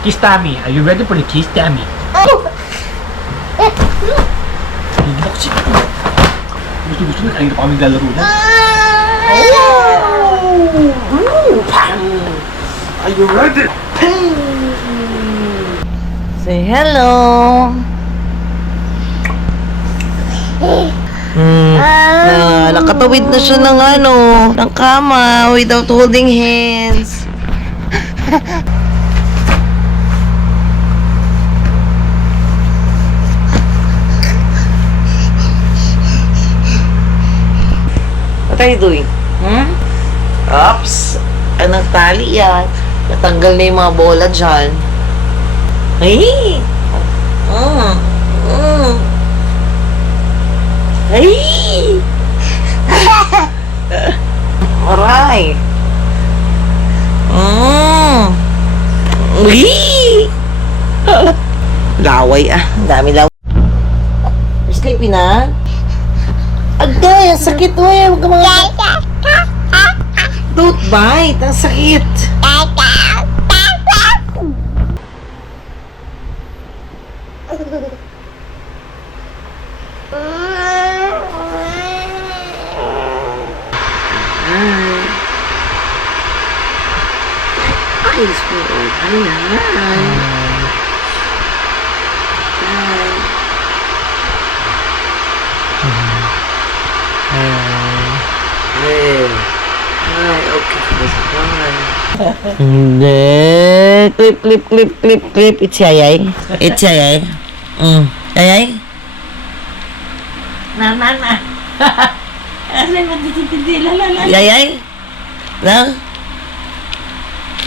Kiss Tammy. Are you ready for the kiss Tammy? Hindi ako siya. Gusto na kanina pa kami lalaro na. Are you ready? Say hello. Nakatawid na siya ng ng kama without holding hands. What are you doing? Oops! Anong tali yan? Natanggal na yung mga bola dyan. Ay! Ay! Aray! Uy! Laway Ang dami laway. Escape na? Agay! Ang sakit mo eh! Huwag ka mga... Don't bite! Ang sakit! Ayos mo. Hindi. Clip. It's Yayay. Yayay? Na. Yayay?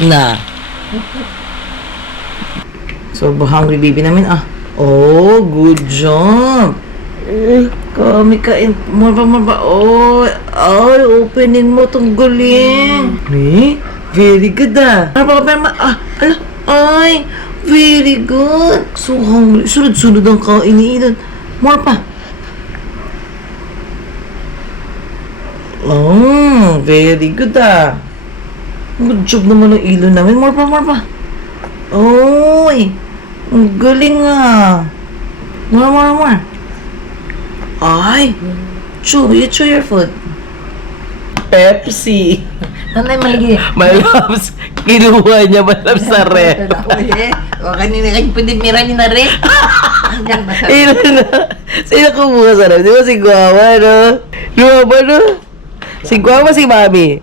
Na. So, hungry baby namin. Oh, good job. Kami kain. Marba. Oh, openin mo tong galing. Very good Ay, very good. So hungry. Sunod-sunod ang kainiinan. More pa. Oh, very good Good job naman ng ilo namin. More pa. Oy, ang galing More. Ay, you chew your food. Pepsi. Nanay maligi. My loves, kinuha niya sa ref. O kanina kayo pwede mira ni na rin. Hanggang masarap. Sino kumuha sa ref? Di ba si Guama, no? Si Guama, si Mami.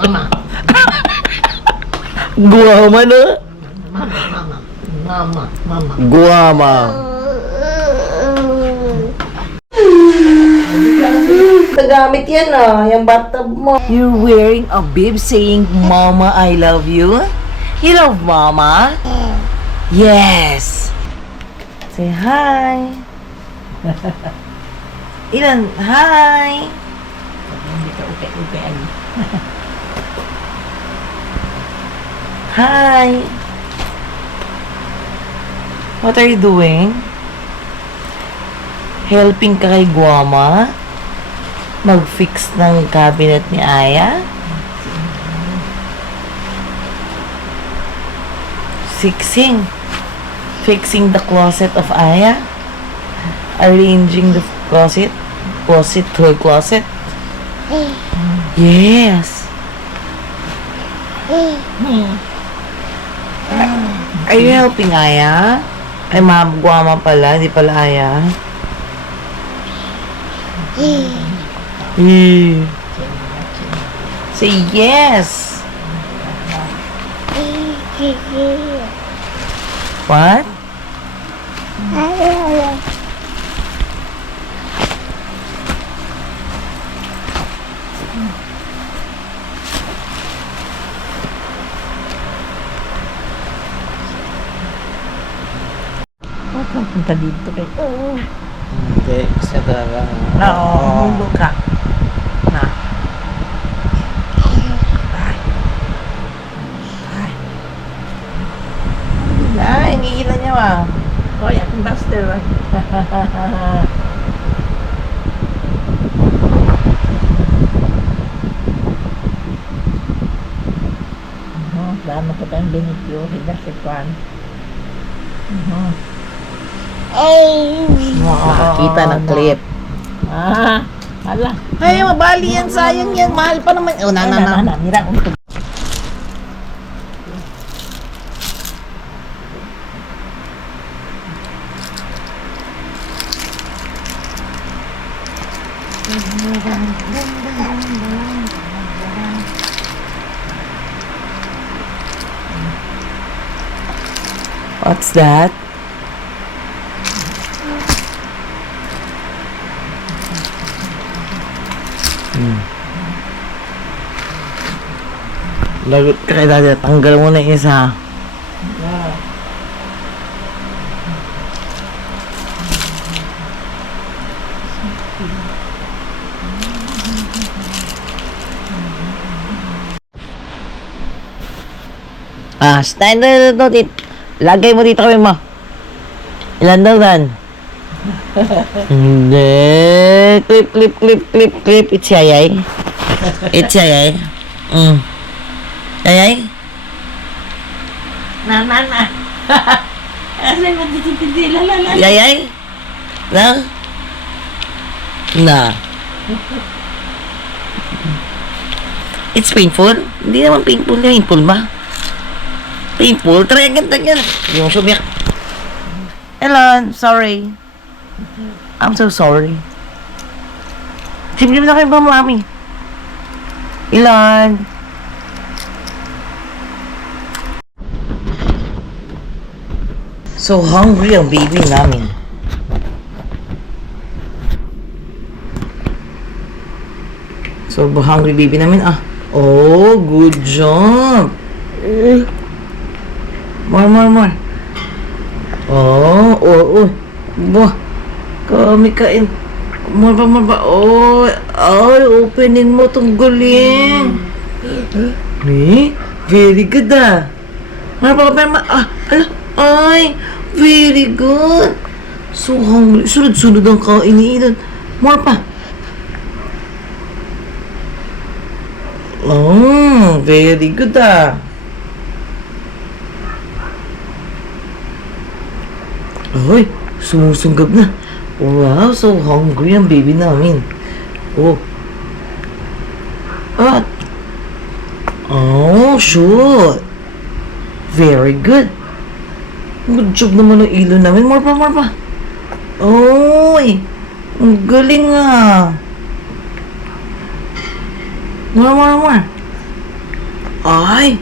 Mama. Guama, no? Mama. Guama. Nagamit yan yung bathtub mo. You're wearing a bib saying, Mama, I love you? You love Mama? Yes. Say hi. Ilan? Hi. Hindi ka upe-upean. Hi. What are you doing? Helping ka kay Guama? Mag-fix ng cabinet ni Aya? Fixing the closet of Aya? Arranging the closet to her closet? Yes. Are you helping Aya? Ay, Guama pala, di pala Aya. Say yes. What? Huwag kang punta dito kay... Hindi, kasi talaga. Mundo ka. Hingigilan niya Hoy, akong buster. ano ko tayong binidyo, hinasikuan. Nakakita ng clip. Hala. Ay, mabali yan. Sayang yan. Mahal pa naman. Oh, na. Mira, What's that? Lagot ka kay Daddy. Tanggal mo na yung isa. Stand dito. Lagay mo dito kami mo. Ilan daw dan? Hindi. Clip. It's yayay. Yayay? Na. Ano mo titindi, lalala. Yayay? Na? It's painful? Hindi naman painful. Painful ba? Painful? Try again. Yung sumiyak. Elon, sorry. I'm so sorry. Simple na kayo ba, mami? Elon. So hungry ang baby namin. So hungry baby namin. Oh, good job. More. Oh. Bah. Kami kain. More pa. Oh, openin mo tong galing. Very good Ay, very good. So hungry. Sunod ang kainilan. More pa. Oh, very good Ay, sumusunggab na. Wow, so hungry ang baby namin. Oh. Oh, shoot. Very good. Good job naman ng ilo namin. More pa. Oy, ang galing More. Ay,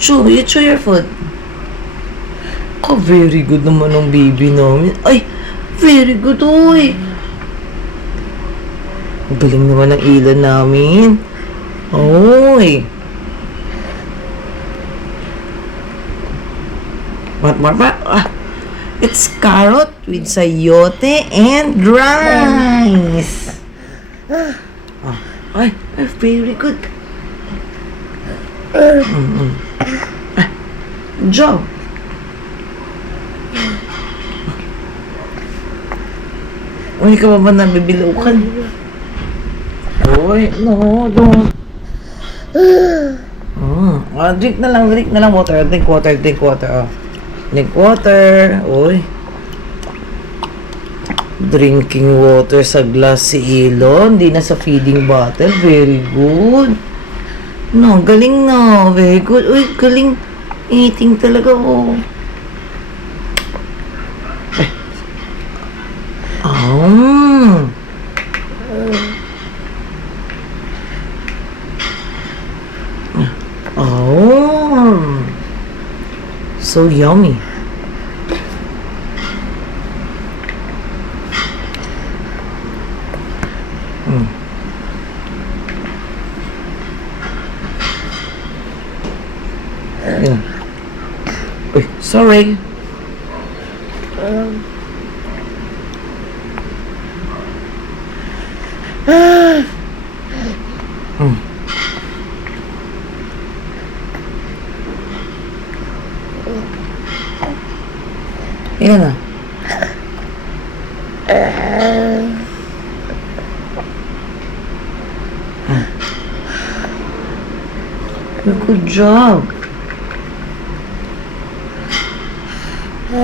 chew your food. Very good naman ng baby namin. Ay, very good, oy. Ang galing naman ng ilan namin. Oy. What more ba? It's carrot with sayote and rice. Ay, very good. Good job. Uy, ka ba nabibilaukan? Uy, no, don't. Drink na lang water. Drink water. Drink water. Uy. Drinking water sa glass si Elon. Hindi na sa feeding bottle. Very good. No, galing na. Very good. Uy, galing. Eating talaga, So yummy. Uy, sorry. Yan na. Good job. Oh.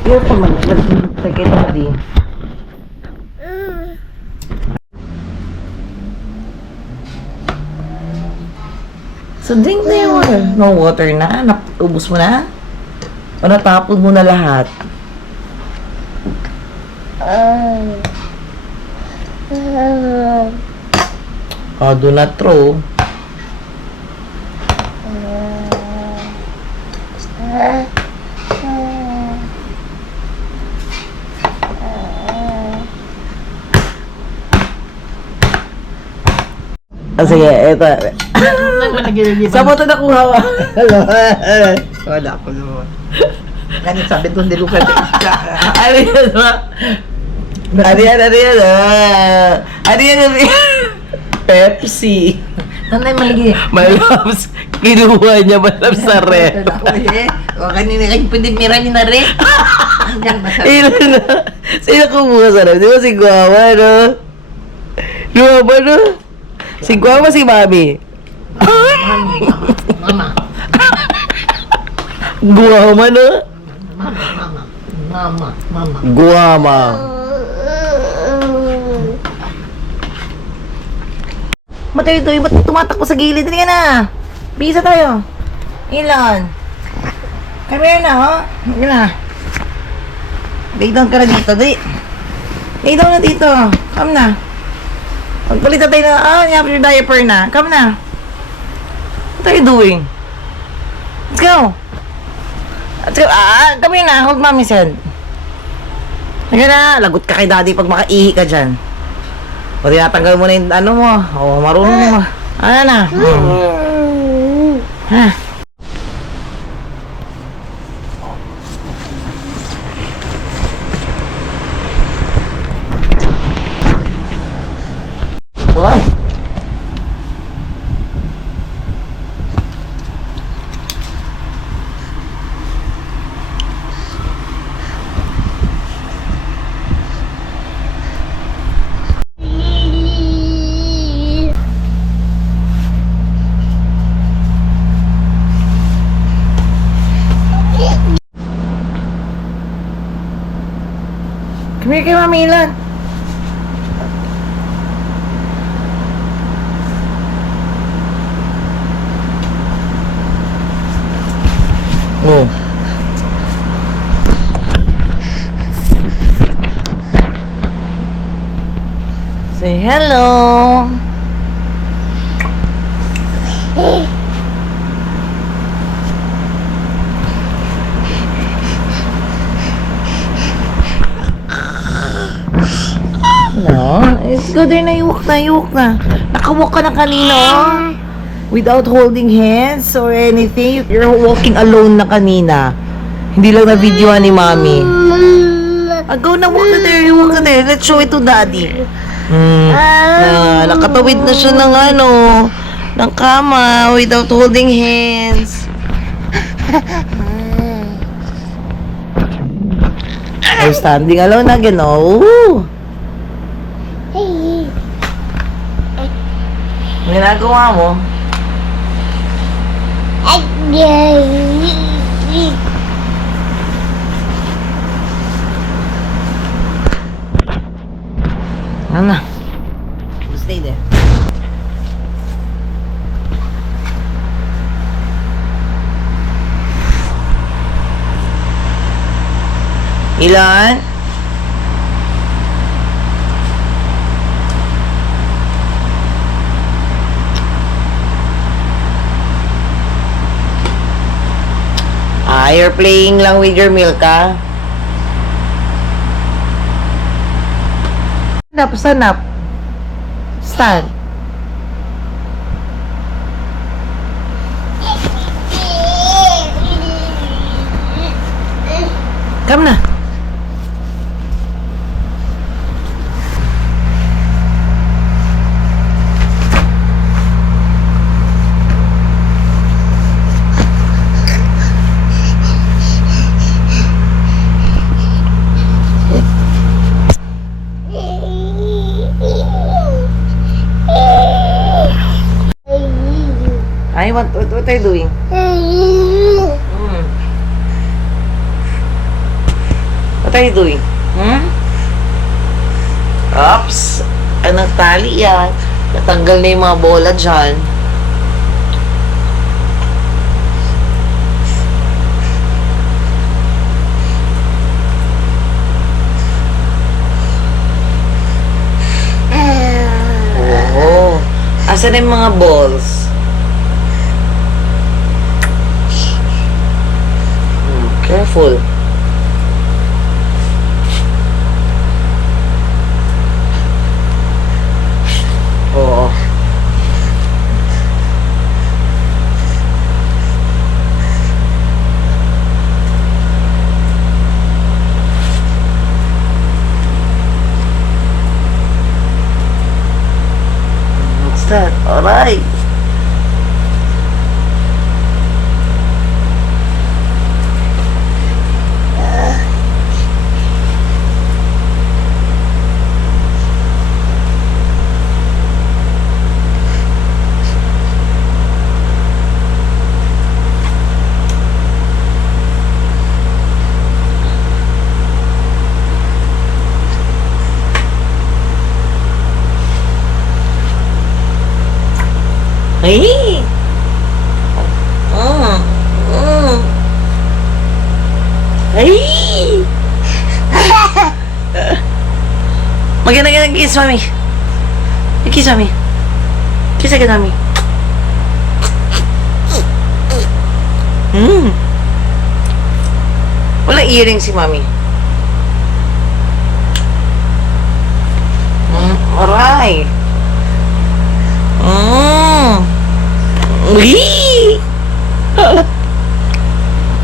Careful man. Sakit na di. So drink na yung water. No water na? Ubus mo na? O natapon mo na lahat? Do not throw. Sige, eto. Saan mo ito nakuha ka? Wala ko naman. Ganit sabi doon dilugan. Ano yan ba? Ano yan? Ano yan? Pepsi. Nanay maligi. Malabs. Kinuha niya malabs sa ref. O kanina kayo pwede mira niyo na rin. Hanggang masarap. Ilan na? Sino kumuha sa ref? Di ba si Guama, no? Guama, no? Si Guama, si Mami. Mama. Guama, no? Mama. Guama. Matay ito, ba't tumatakbo sa gilid? Hindi ka na. Bisa tayo. Ilan? Come here na, ha? Hindi na. Lay down ka na dito, di. Lay down na dito. Come na. Magpalit na tayo na, you have your diaper na. Come na. What are you doing? Let's go. Let's go. Come here na. Hold mommy's hand. Sige na. Lagot ka kay daddy pag makaihi ka dyan. O tinatanggal mo na yung ano mo. O marunong mo. Ano na? Ha? What? Come here kay Mami Ilan. Oh. Say hello. No, it's good there na iwak na. Nakawalk ka na kanina, oh. Without holding hands or anything. You're walking alone na kanina. Hindi lang na-videoan ni Mommy. Go na, walk na there. Let's show it to Daddy. Nakatawid na siya ng ng kama without holding hands. You're standing alone again, oh. Ang ginagawa mo? Ano? Stay there. Ilan? You're playing lang with your milk, ah? Stand up. Stand. Come na. What are you doing? What are you doing? Oops! Anong tali yan? Natanggal na yung mga bola dyan. Oo. Asan yung mga balls? Careful. Oo. What's that? Alright. Ay! Ay! Maganda kiss, mami. Kiss, mami. Kiss agad, mami. Walang earring si mami. Alright. Wee!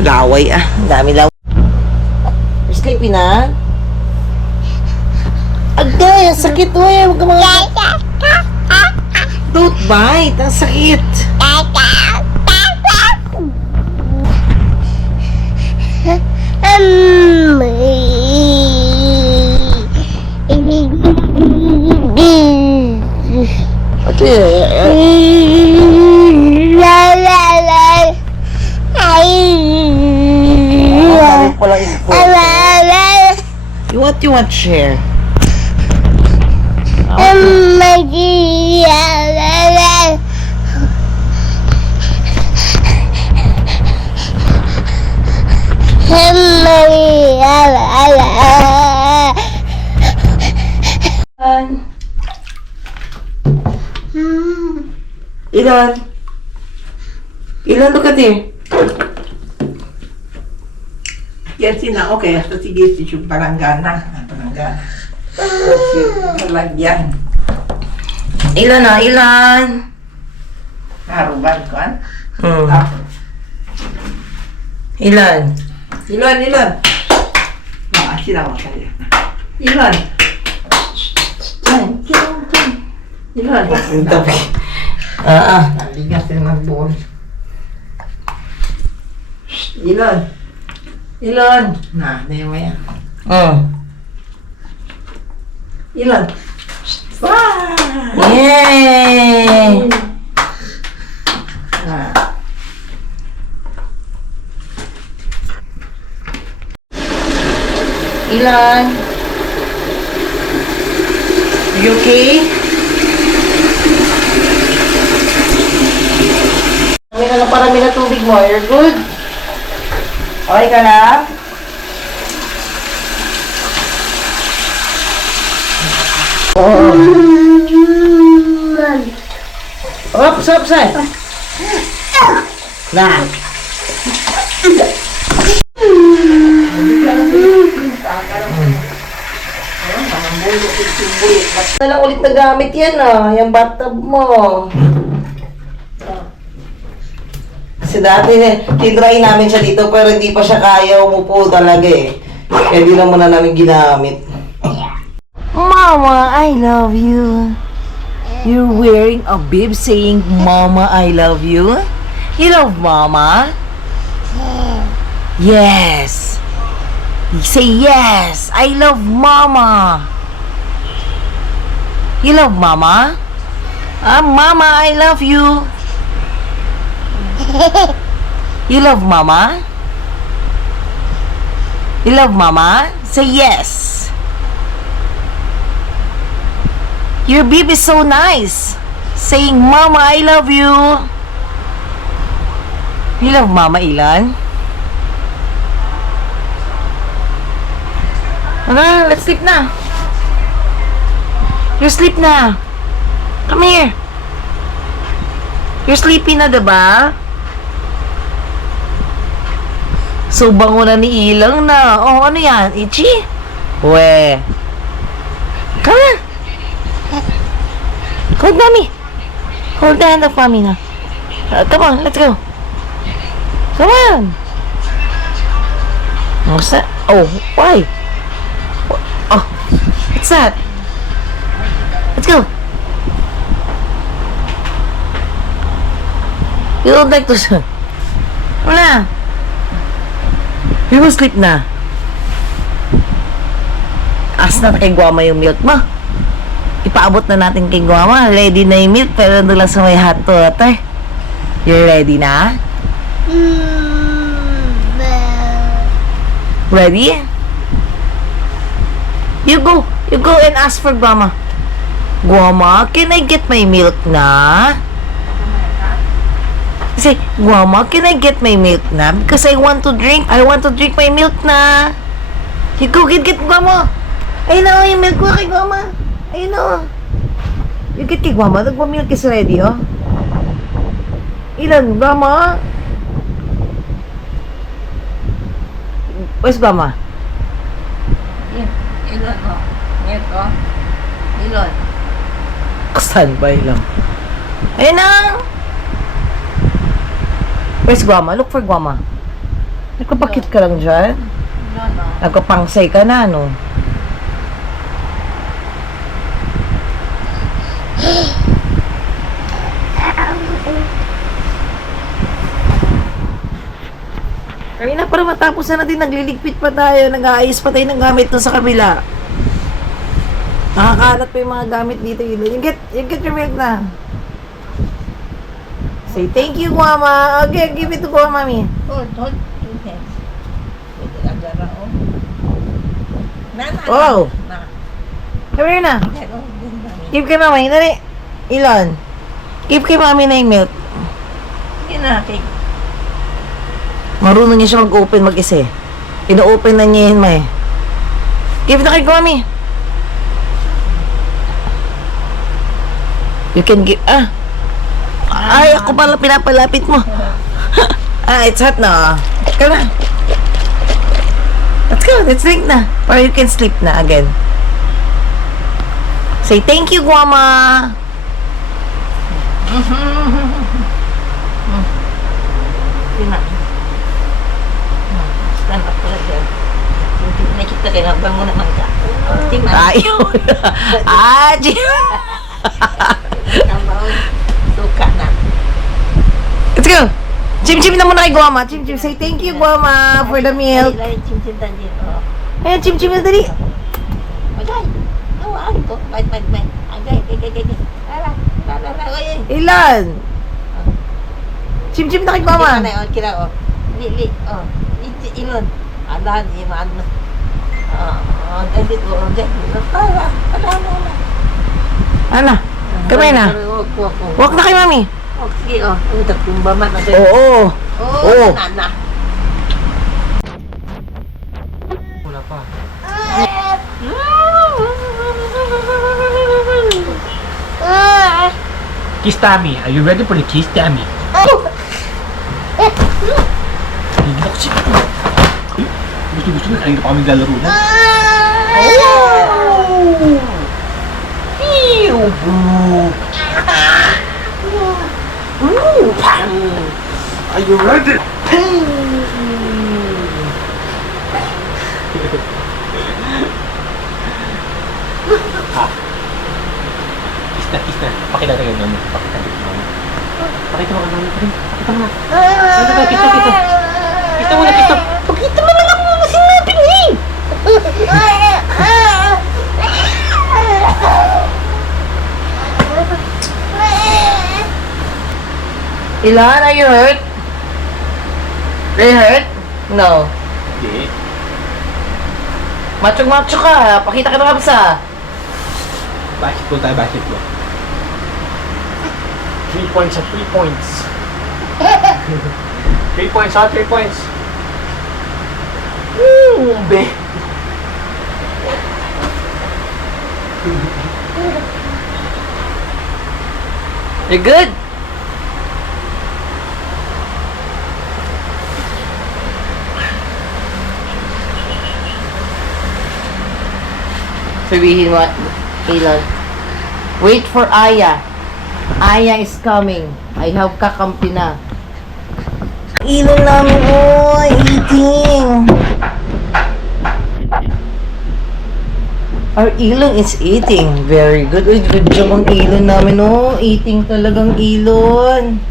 Laway ah. Ang dami laway. You're sleepy na? Agay! Ang sakit mo eh! Huwag ka mga... Don't bite! Ang sakit! Ito You want share? Ilan, look at here. Yan sina, okay. So, sige, yung palanggana. Palanggana. Lagyan. Ilan? Haruban ko, an? Ilan? Sila mo kaya. Ilan? Naligas yung mag-ball. Ilan? Na, di mo yan. Ilan? Yay! Ilan? You okay? Parami na tubig mo. You're good? Okay ka na? Oops. Na. Na lang ulit na gamit yan yung bathtub mo. Kasi dati tinry namin siya dito pero hindi pa siya kaya umupo talaga eh. Kaya di na muna namin ginamit. Mama, I love you. You're wearing a bib saying, Mama, I love you? You love Mama? Yes. Say yes. I love Mama. You love Mama? Mama, I love you. You love mama? You love mama? Say yes. Your bib is so nice. Saying, Mama, I love you. You love mama, Ilan? Ano, let's sleep na. You sleep na. Come here. You're sleepy na, diba? So, bango na ni Ilang na. Oh, ano yan? Itchy? We. Come on. Hold mommy. Hold the hand of mommy na. Come on, let's go. Come on. What's that? Oh, why? Oh, what's that? Let's go. You don't like to... Wala. We will sleep na. As na kay Guama yung milk mo. Ipaabot na natin kay Guama. Ready na yung milk, pero doon lang sa may hot water. You ready na? Ready? You go and ask for Guama. Guama, can I get my milk na? Say, Guama, can I get my milk na? Because I want to drink my milk na. You go, get Guama. Ayun na, yung milk ko kay Guama. Ayun na. You get kay Guama. Nagwa-milk is ready, oh. Ilan, Guama? Where's Guama? Ilon, oh. Milk, oh. Ilon. Standby lang. Ayun na. Where's Guama? Look for Guama. Nagpapakit ka lang dyan. Ilon, oh. Nagpapangsay ka na, no? Kanina para matapos na natin, nagliligpit pa tayo, nag-aayos pa tayo ng gamit doon sa kabila. Nakakalat pa yung mga gamit dito. You get your milk na. Say thank you, Guama. Okay, give it to Guama, mami. Hold. Two hands. Wait, agara, oh. Na. Wow. Na. Come here na. Pero, din ba? Give kay mami. Dali. Ilan? Give kay mami na yung milk. Hindi na, kay. Marunong niya siya mag-open mag-isa eh. Ino-open na niya yun, may. Give na kay Guami. You can give, Ay, ako pala pinapalapit mo. It's hot na. Come na. Let's go, let's drink na. Or you can sleep na again. Say thank you, Guama. Yun na. Stand up pala dyan. Hindi na kita kayo, bango naman ka. Tingnan. Ayaw. Suka na. Let's go. Chim-chim na muna kay Guama. Chim-chim. Say thank you, Guama, for the milk. Ay, chim-chim din. Oh. Ayan, chim-chim na dali. Agay. Awa, ito. Bait. Agay. Ala. Ay. Ilan? Chim-chim na kay Guama. Kira, oh. Li. Oh. Ilon. Ala, di man. Edit ko. Ala. Ana, kamay na. Walk na kay mami. Oh, sige, oh. Ang tatumbaman na Oo. Oo. Nana. Wala pa. Kiss Tammy. Are you ready for the kiss Tammy? Hindi ako siya. Gusto na kanina pa kami lalaro na. Ew, boo. Are you ready? Kiss na. Pakita tayo doon. Pakita mo ka doon. Pakita mo na. Kiss mo na. Pakita mo na lang mo sinapin eh. Ilan, are you hurt? They hurt? No. Hindi. Macho-macho ka. Pakita ka na sa. Basketball tayo, basketball. 3 points at 3 points. 3 points at 3 points. Be. You're good? Sabihin mo, Ilan. Wait for Aya. Aya is coming. I have kakampi na. Ilan namin, eating. Our Ilon is eating. Very good. Uy, good job ang Ilon namin, Eating talagang Ilon.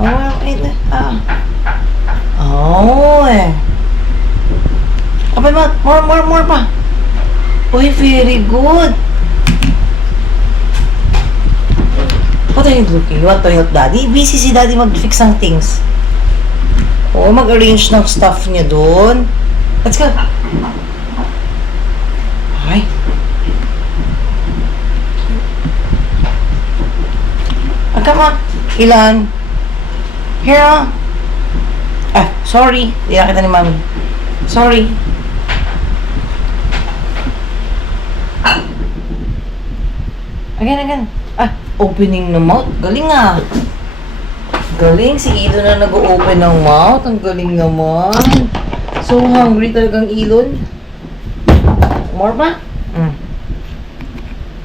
Oh, wait. Oh, Abay, more pa. Uy, very good. What are you looking? You want to help Daddy? Busy si Daddy mag-fix ng things. Oh, mag-arrange ng stuff niya doon. Let's go. Ay. Come on. Ilan? Here, sorry. Di nakita ni Mami. Sorry. Again. Opening ng mouth. Galing Galing. Si Ilon na nag-open ng mouth. Ang galing naman. So hungry talagang Ilon. More pa?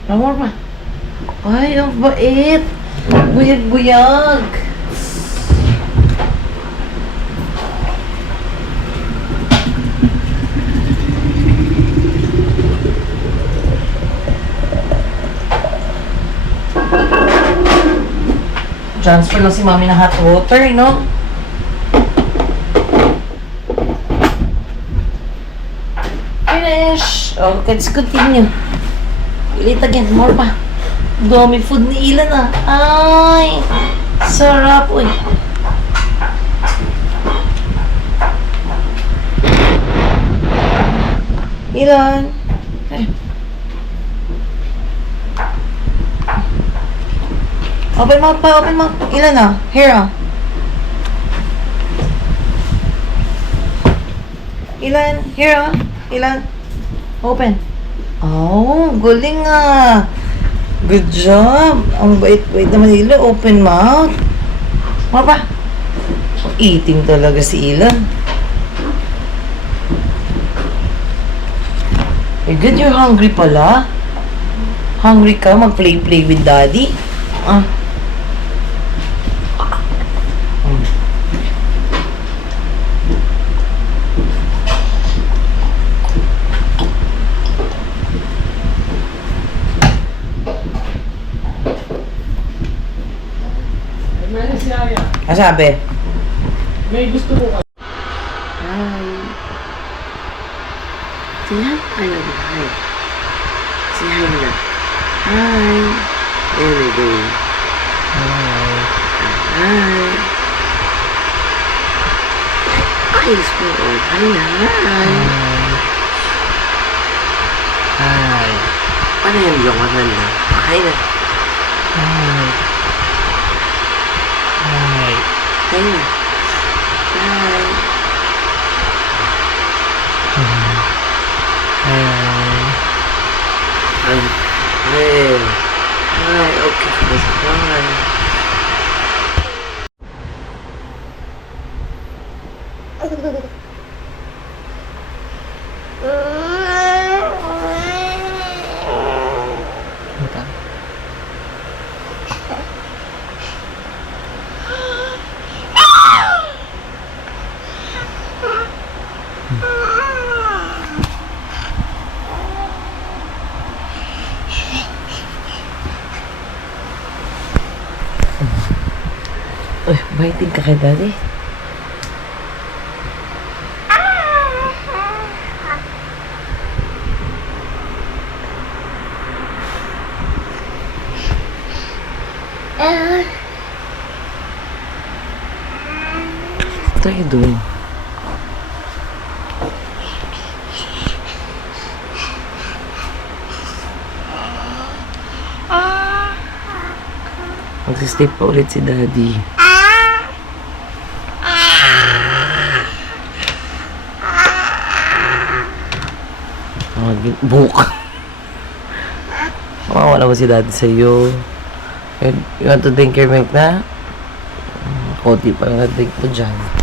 More pa? Ay, ang bait. Buyag-buyag. Transfer lang si Mami ng hot water, no? Finish! Okay, let's continue. Ulit again, more pa. Dami food ni Ilan, Ay! Sarap, uy. Ilan? Okay. Open mouth pa, open mouth. Ilan Here Ilan? Here Ilan? Open. Oh, galing Good job. Ang bait-bait naman Ilan. Open mouth. Mga pa. Eating talaga si Ilan. Good, you're hungry pala. Hungry ka? Mag-play-play with Daddy? Sabi? May gusto ko ka. Hi. Say hi. I love you. Hi. Say hi na. Hi. There we go. Hi. Eyes mo. Hi na. Hi. Paano yung yawanan na? Hi na. Hi. Hi na. Hi. Hi. Okay. Hi. Uy, baiting ka kay Daddy. What are you doing? Mag-sleep pa ulit si Daddy. Book. Mawawala mo si Daddy sa'yo. You want to drink your milk na? Konti pa lang na-drink mo dyan.